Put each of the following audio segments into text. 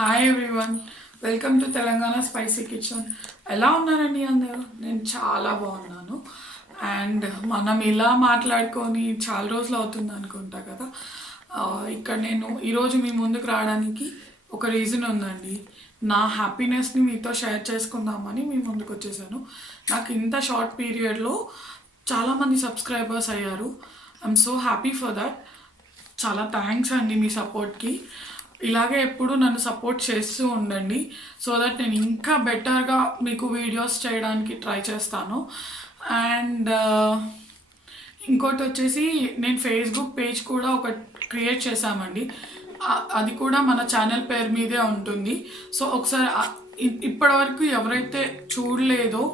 Hi everyone, welcome to Telangana spicy kitchen. ఎలా ఉన్నారండి అందరూ? నేను చాలా బాగున్నాను. అండ్ మనం ఇలా మాట్లాడుకొని చాలా రోజులు అవుతుంది అనుకుంటా కదా. ఇక్కడ నేను ఈరోజు మీ ముందుకు రావడానికి ఒక రీజన్ ఉందండి. నా హ్యాపీనెస్ని మీతో షేర్ చేసుకుందామని మీ ముందుకు వచ్చేసాను. నాకు ఇంత షార్ట్ పీరియడ్లో చాలామంది సబ్స్క్రైబర్స్ అయ్యారు. I'm so happy for that. చాలా థ్యాంక్స్ అండి మీ సపోర్ట్కి. ఇలాగే ఎప్పుడు నన్ను సపోర్ట్ చేస్తూ ఉండండి, సో దట్ నేను ఇంకా బెటర్గా మీకు వీడియోస్ చేయడానికి ట్రై చేస్తాను. అండ్ ఇంకోటి వచ్చేసి నేను ఫేస్బుక్ పేజ్ కూడా ఒక క్రియేట్ చేశామండి. అది కూడా మన ఛానల్ పేరు మీదే ఉంటుంది. సో ఒకసారి ఇప్పటివరకు ఎవరైతే చూడలేదో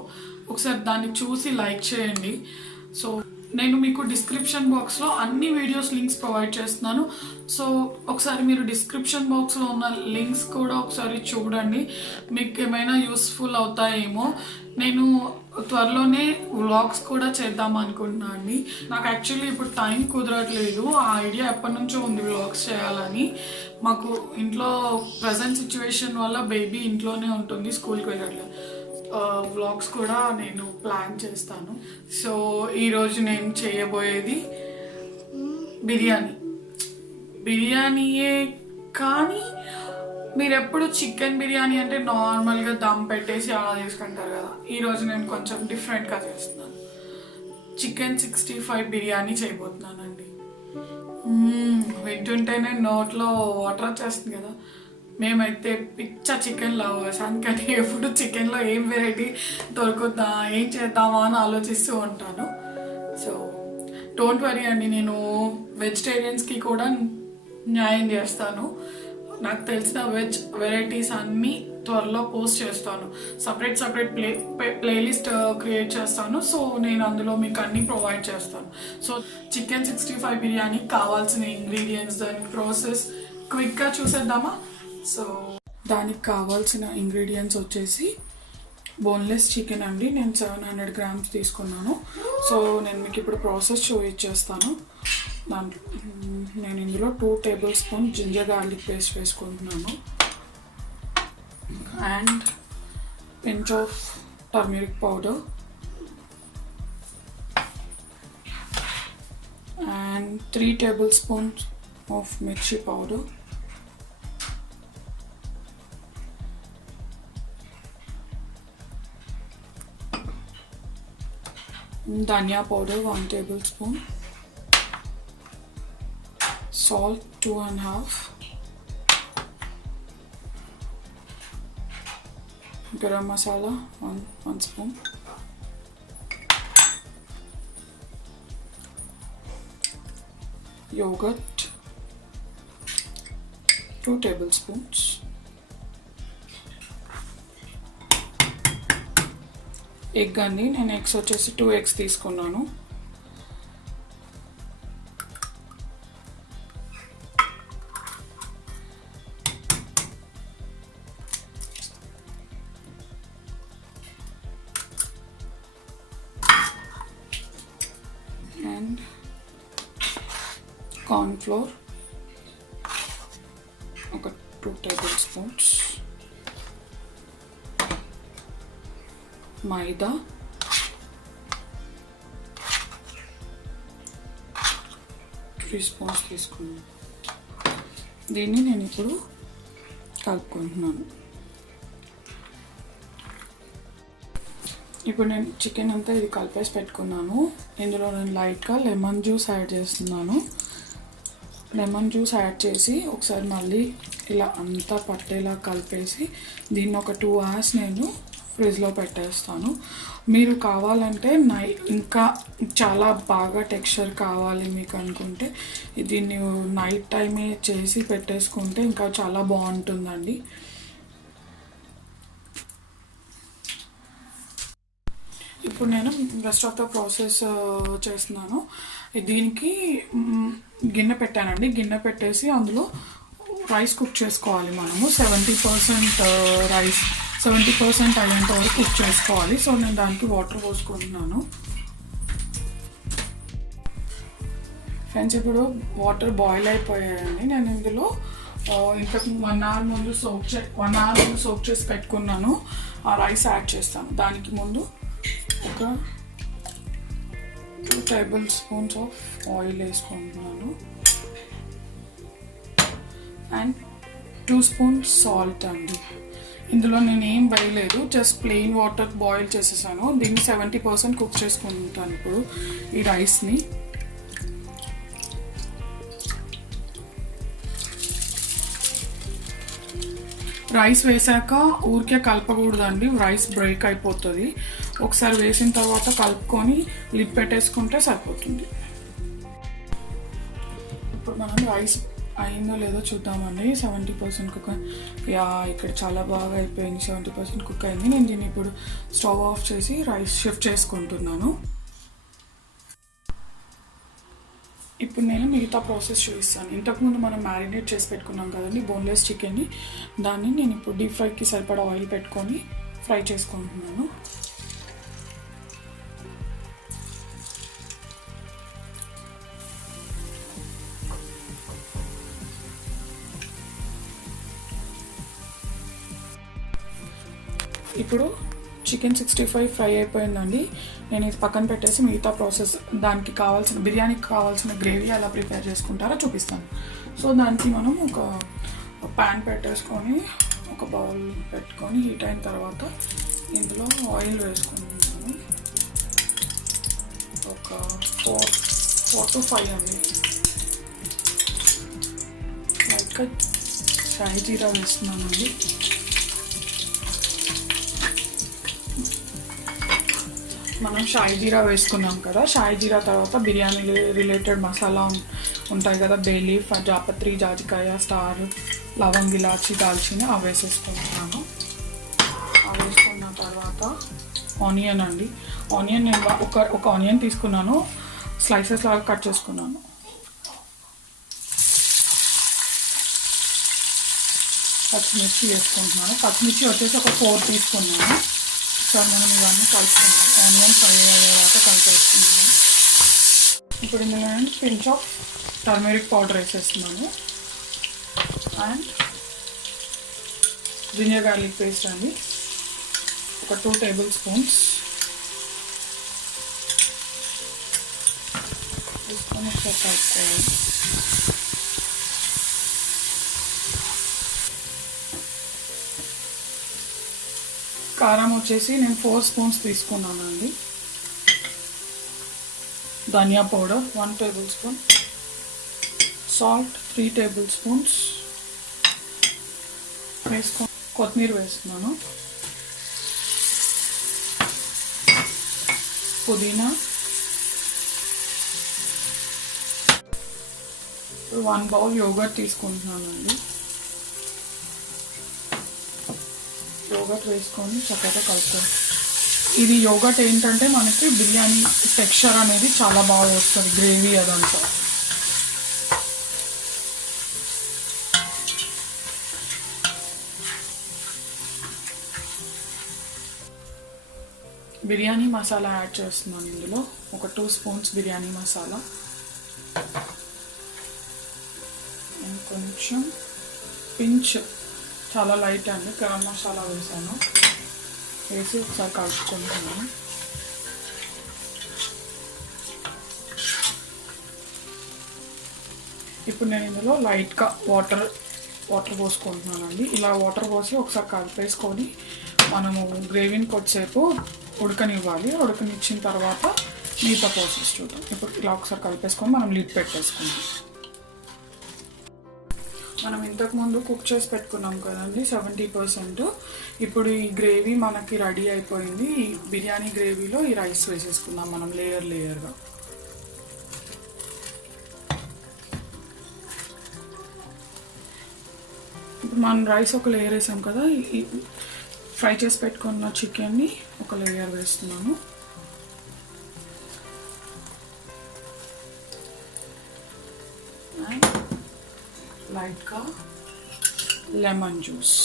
ఒకసారి దాన్ని చూసి లైక్ చేయండి. సో నేను మీకు డిస్క్రిప్షన్ బాక్స్లో అన్ని వీడియోస్ లింక్స్ ప్రొవైడ్ చేస్తున్నాను. సో ఒకసారి మీరు డిస్క్రిప్షన్ బాక్స్లో ఉన్న లింక్స్ కూడా ఒకసారి చూడండి, మీకు ఏమైనా యూస్ఫుల్ అవుతాయేమో. నేను త్వరలోనే వ్లాగ్స్ కూడా చేద్దాం అనుకుంటున్నాను అండి. నాకు యాక్చువల్లీ ఇప్పుడు టైం కుదరట్లేదు. ఆ ఐడియా ఎప్పటి నుంచో ఉంది వ్లాగ్స్ చేయాలని. మాకు ఇంట్లో ప్రజెంట్ సిచ్యువేషన్ వల్ల బేబీ ఇంట్లోనే ఉంటుంది, స్కూల్కి వెళ్ళట్లేదు. వ్లాగ్స్ కూడా నేను ప్లాన్ చేస్తాను. సో ఈరోజు నేను చేయబోయేది బిర్యానీయే, కానీ మీరు ఎప్పుడు చికెన్ బిర్యానీ అంటే నార్మల్గా దమ్ పెట్టేసి అలా చేసుకుంటారు కదా. ఈరోజు నేను కొంచెం డిఫరెంట్గా చేస్తున్నాను. చికెన్ 65 బిర్యానీ చేయబోతున్నానండి. వింటుంటేనే నోట్లో వాటర్ వచ్చేస్తుంది కదా. మేమైతే పిచ్చ చికెన్ లవర్స్, అందుకని ఎప్పుడు చికెన్లో ఏం వెరైటీ దొరుకుద్దా, ఏం చేద్దామా అని ఆలోచిస్తూ ఉంటాను. సో డోంట్ వరీ అండి, నేను వెజిటేరియన్స్కి కూడా న్యాయం చేస్తాను. నాకు తెలిసిన వెజ్ వెరైటీస్ అన్నీ త్వరలో పోస్ట్ చేస్తాను. సపరేట్ ప్లేలిస్ట్ క్రియేట్ చేస్తాను. సో నేను అందులో మీకు అన్నీ ప్రొవైడ్ చేస్తాను. సో చికెన్ 65 బిర్యానీకి కావాల్సిన ఇంగ్రీడియంట్స్, దాని ప్రాసెస్ క్విక్గా చూసేద్దామా? సో దానికి కావాల్సిన ఇంగ్రీడియంట్స్ వచ్చేసి బోన్లెస్ చికెన్ అండి. నేను 700 grams తీసుకున్నాను. సో నేను మీకు ఇప్పుడు ప్రాసెస్ చూపించేస్తాను. దాంట్లో నేను ఇందులో 2 tablespoon జింజర్ గార్లిక్ పేస్ట్ వేసుకుంటున్నాను. And pinch of turmeric powder and 3 tablespoons of మిర్చి పౌడర్, धनिया powder 1 tablespoon, salt 2.5, garam masala 1 spoon, yogurt 2 tablespoons, egg అండి. నేను ఎగ్స్ వచ్చేసి 2 eggs తీసుకున్నాను. అండ్ కార్న్ ఫ్లోర్ ఒక 2 tablespoons, మైదా 3 spoons తీసుకున్నాను. దీన్ని నేను ఇప్పుడు కలుపుకుంటున్నాను. ఇప్పుడు నేను చికెన్ అంతా ఇది కలిపేసి పెట్టుకున్నాను. ఇందులో నేను లైట్గా లెమన్ జ్యూస్ యాడ్ చేస్తున్నాను. లెమన్ జ్యూస్ యాడ్ చేసి ఒకసారి మళ్ళీ ఇలా అంతా పట్టేలా కలిపేసి దీన్ని ఒక 2 hours నేను ఫ్రిడ్జ్లో పెట్టేస్తాను. మీరు కావాలంటే ఇంకా చాలా బాగా టెక్స్చర్ కావాలి మీకు అనుకుంటే దీన్ని నైట్ టైమే చేసి పెట్టేసుకుంటే ఇంకా చాలా బాగుంటుందండి. ఇప్పుడు నేను రెస్ట్ ఆఫ్ ద ప్రాసెస్ చేస్తున్నాను. దీనికి గిన్నె పెట్టానండి. గిన్నె పెట్టేసి అందులో రైస్ కుక్ చేసుకోవాలి. మనము 70% రైస్ 70% అయ్యేంత వరకు కుక్ చేసుకోవాలి. సో నేను దానికి వాటర్ పోసుకుంటున్నాను. ఫ్రెండ్స్ ఇప్పుడు వాటర్ బాయిల్ అయిపోయాయండి. నేను ఇందులో ఇంతకు 1 hour ముందు సోక్ చేసి పెట్టుకున్నాను. ఆ రైస్ యాడ్ చేస్తాను. దానికి ముందు ఒక 2 tablespoons ఆఫ్ ఆయిల్ వేసుకుంటున్నాను అండ్ 2 spoons సాల్ట్ అండి. ఇందులో నేను ఏం వేయలేదు, జస్ట్ ప్లెయిన్ వాటర్ బాయిల్ చేసేసాను. దీన్ని 70% కుక్ చేసుకుంటాను ఇప్పుడు ఈ రైస్ని. రైస్ వేసాక ఊరికే కలపకూడదండి, రైస్ బ్రేక్ అయిపోతుంది. ఒకసారి వేసిన తర్వాత కలుపుకొని లిడ్ పెట్టేసుకుంటే సరిపోతుంది. ఇప్పుడు మనం రైస్ అయిందో లేదో చూద్దామండి. 70% కుక్. ఇక్కడ చాలా బాగా అయిపోయింది, 70% కుక్ అయింది. నేను దీన్ని ఇప్పుడు స్టవ్ ఆఫ్ చేసి రైస్ షిఫ్ట్ చేసుకుంటున్నాను. ఇప్పుడు నేను మిగతా ప్రాసెస్ చూపిస్తాను. ఇంతకుముందు మనం మ్యారినేట్ చేసి పెట్టుకున్నాం కదండి బోన్లెస్ చికెన్ని, దాన్ని నేను ఇప్పుడు డీప్ ఫ్రైకి సరిపడా ఆయిల్ పెట్టుకొని ఫ్రై చేసుకుంటున్నాను. ఇప్పుడు చికెన్ 65 ఫ్రై అయిపోయిందండి. నేను ఇది పక్కన పెట్టేసి మిగతా ప్రాసెస్, దానికి కావాల్సిన బిర్యానీకి కావాల్సిన గ్రేవీ ఎలా ప్రిపేర్ చేసుకుంటారో చూపిస్తాను. సో దానికి మనం ఒక ప్యాన్ పెట్టేసుకొని ఒక బౌల్ పెట్టుకొని హీట్ అయిన తర్వాత ఇందులో ఆయిల్ వేసుకుంటున్నాను. ఒక 4 to 5 అండి. లైట్గా షాయి జీరా వేస్తున్నానండి. మనం షాయి జీరా వేసుకున్నాం కదా, షాయి జీరా తర్వాత బిర్యానీ రిలేటెడ్ మసాలా ఉంటాయి కదా, బే లీఫ్, జాపత్రి, జాజికాయ, స్టార్, లవంగ్, ఇలాచి, దాల్చిన, అవి వేసేసుకుంటున్నాను. అవి వేసుకున్న తర్వాత ఆనియన్ అండి. ఆనియన్ నేను ఒక ఆనియన్ తీసుకున్నాను, స్లైసెస్ లాగా కట్ చేసుకున్నాను. పచ్చిమిర్చి వేసుకుంటున్నాను. పచ్చిమిర్చి వచ్చేసి ఒక 4 తీసుకున్నాను. సార్ మనం ఇవన్నీ కలుపుకున్నాం, ఆనియన్ ఫ్రై అయ్యేదాకా కలిపేసుకున్నాము. ఇప్పుడు ఇందులో పించ్ ఆఫ్ టర్మరిక్ పౌడర్ వేసేస్తున్నాను అండ్ జింజర్ గార్లిక్ పేస్ట్ అండి, ఒక 2 tablespoons వేసుకొని ఒకసారి కలుపుకోవాలి. కారం వచ్చేసి నేను 4 spoons తీసుకున్నానండి. ధనియా పౌడర్ 1 tablespoon, సాల్ట్ 3 tablespoons వేసుకొని కొత్తిమీర వేస్తున్నాను, పుదీనా, 1 bowl యోగర్ట్ తీసుకుంటున్నానండి. యోగర్ట్ వేసుకొని చక్కగా కలుపుకోవాలి. ఇది యోగర్ట్ ఏంటంటే మనకి బిర్యానీ టెక్స్చర్ అనేది చాలా బాగా వస్తుంది, గ్రేవీ అదంతా. బిర్యానీ మసాలా యాడ్ చేస్తున్నాను ఇందులో, ఒక 2 spoons బిర్యానీ మసాలా, కొంచెం పించ్, చాలా లైట్ అండి, గరం మసాలా వేసాను. వేసి ఒకసారి కలుపుకుంటున్నాను. ఇప్పుడు నేను ఇందులో లైట్గా వాటర్ పోసుకుంటున్నానండి. ఇలా వాటర్ పోసి ఒకసారి కలిపేసుకొని మనము గ్రేవీని కొద్దిసేపు ఉడకనివ్వాలి. ఉడకనిచ్చిన తర్వాత మిగతా ప్రాసెస్ చూద్దాం. ఇప్పుడు ఇలా ఒకసారి కలిపేసుకొని మనం లిడ్ పెట్టేసుకుందాం. మనం ఇంతకుముందు కుక్ చేసి పెట్టుకున్నాం కదండి 70%. ఇప్పుడు ఈ గ్రేవీ మనకి రెడీ అయిపోయింది. ఈ బిర్యానీ గ్రేవీలో ఈ రైస్ వేసేసుకుందాం మనం లేయర్గా. ఇప్పుడు మనం రైస్ ఒక లేయర్ వేసాం కదా, ఈ ఫ్రై చేసి పెట్టుకున్న చికెన్ని ఒక లేయర్ వేస్తున్నాను. లైట్గా లెమన్ జ్యూస్,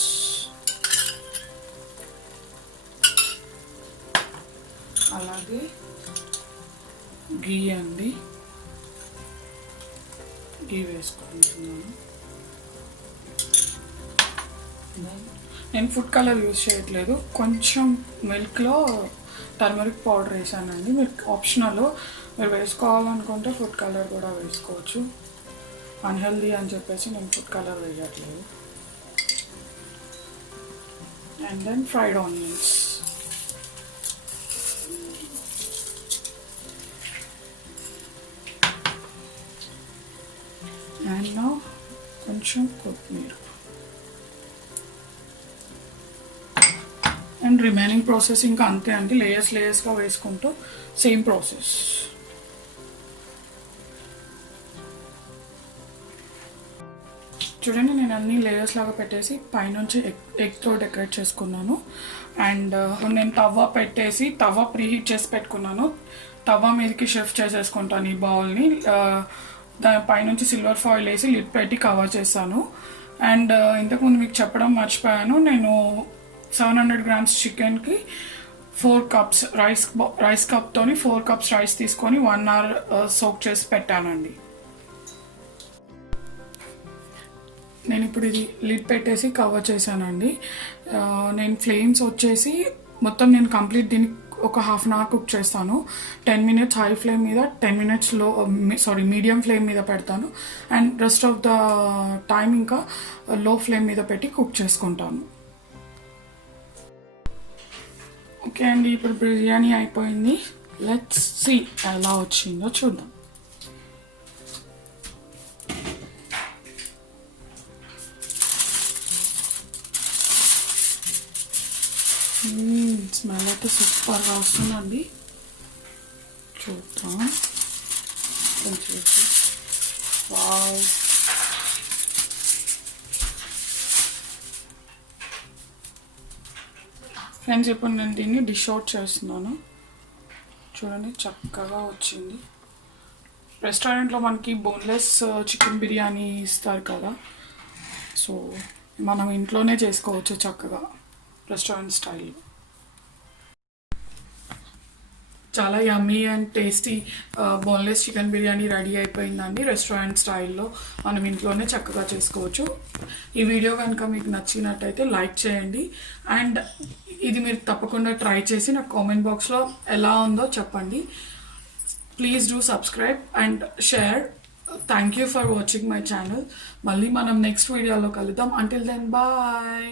అలాగే గీ అండి, గీ వేసుకుంటున్నాను. నేను ఫుడ్ కలర్ యూజ్ చేయట్లేదు, కొంచెం మిల్క్లో టర్మరిక్ పౌడర్ వేసానండి. మీరు ఆప్షనల్, మీరు వేసుకోవాలనుకుంటే ఫుడ్ కలర్ కూడా వేసుకోవచ్చు. అన్హెల్దీ అని చెప్పేసి నేను ఫుడ్ కలర్ వేయట్లేదు. And then fried onions. And నా కొంచెం కొత్తిమీర. అండ్ రిమైనింగ్ ప్రాసెస్ ఇంకా అంతే అండి, లేయర్స్గా వేసుకుంటూ సేమ్ ప్రాసెస్. చూడండి, నేను అన్ని లేయర్స్ లాగా పెట్టేసి పైనుంచి ఎగ్తో డెకరేట్ చేసుకున్నాను. అండ్ నేను తవ్వ పెట్టేసి తవ్వ ప్రీహీట్ చేసి పెట్టుకున్నాను. తవ్వ మీదకి షిఫ్ట్ చేసేసుకుంటాను ఈ బౌల్ని. దాని పైనుంచి సిల్వర్ ఫాయిల్ వేసి లిడ్ పెట్టి కవర్ చేశాను. అండ్ ఇంతకుముందు మీకు చెప్పడం మర్చిపోయాను, నేను 700 grams చికెన్కి 4 cups రైస్ కప్తోని 4 cups రైస్ తీసుకొని 1 hour సోక్ చేసి పెట్టానండి. నేను ఇప్పుడు ఇది లిడ్ పెట్టేసి కవర్ చేశానండి. నేను ఫ్లేమ్స్ వచ్చేసి మొత్తం నేను కంప్లీట్ దీన్ని ఒక 1/2 hour కుక్ చేస్తాను. 10 minutes హై ఫ్లేమ్ మీద, 10 minutes మీడియం ఫ్లేమ్ మీద పెడతాను. And rest of the time ఇంకా లో ఫ్లేమ్ మీద పెట్టి కుక్ చేసుకుంటాను. ఓకే అండి, ఇప్పుడు బిర్యానీ అయిపోయింది. లెట్స్ సీ ఎలా వచ్చిందో చూద్దాం. స్మెల్ అయితే సూపర్గా వస్తుందండి. చూద్దాం. వావ్, ఫ్రెండ్స్ ఇప్పుడు నేను దీన్ని డిష్ అవుట్ చేస్తున్నాను. చూడండి, చక్కగా వచ్చింది. రెస్టారెంట్లో మనకి బోన్లెస్ చికెన్ బిర్యానీ ఇస్తారు కదా, సో మనం ఇంట్లోనే చేసుకోవచ్చు చక్కగా రెస్టారెంట్ స్టైల్లో. చాలా యమ్మీ and tasty boneless chicken biryani ready అయిపోయిందండి. రెస్టారెంట్ స్టైల్లో మనం ఇంట్లోనే చక్కగా చేసుకోవచ్చు. ఈ వీడియో కనుక మీకు నచ్చినట్టయితే లైక్ చేయండి. అండ్ ఇది మీరు తప్పకుండా ట్రై చేసి నాకు కామెంట్ బాక్స్లో ఎలా ఉందో చెప్పండి. Please do subscribe and share. Thank you for watching my channel. మళ్ళీ మనం నెక్స్ట్ వీడియోలో కలుద్దాం. Until then bye.